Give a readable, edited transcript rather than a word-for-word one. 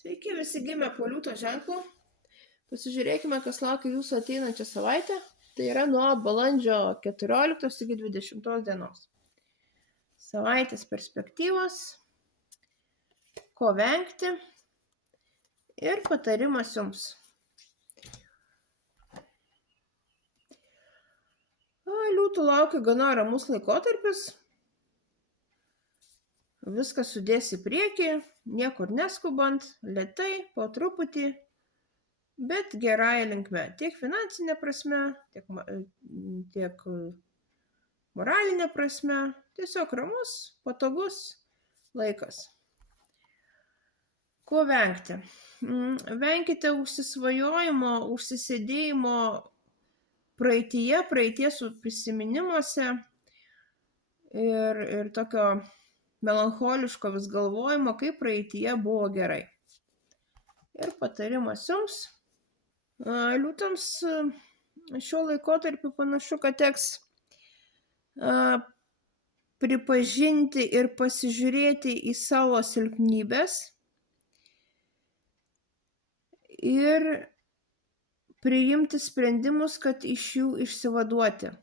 Sveiki visi gimę po liūto ženklu. Pasižiūrėkime, kas laukia jūsų ateinančią savaitę. Tai yra nuo balandžio 14 iki 20 dienos. Savaitės perspektyvos, ko vengti ir patarimas jums. Liūtų laukia gana ramus laikotarpis. Viskas sudės į priekį, niekur neskubant, lėtai, po truputį, bet gerąja linkme. Tiek finansinė prasme, tiek moralinė prasme. Tiesiog ramus, patogus laikas. Ko vengti? Venkite užsisvajojimo, užsisėdėjimo praeities prisiminimuose ir tokio melancholiško vis galvojimo, kaip praeityje buvo gerai. Ir patarimas jums. Liūtams šiuo laikotarpiu panašu, kad teks pripažinti ir pasižiūrėti į savo silpnybės ir priimti sprendimus, kad iš jų išsivaduoti.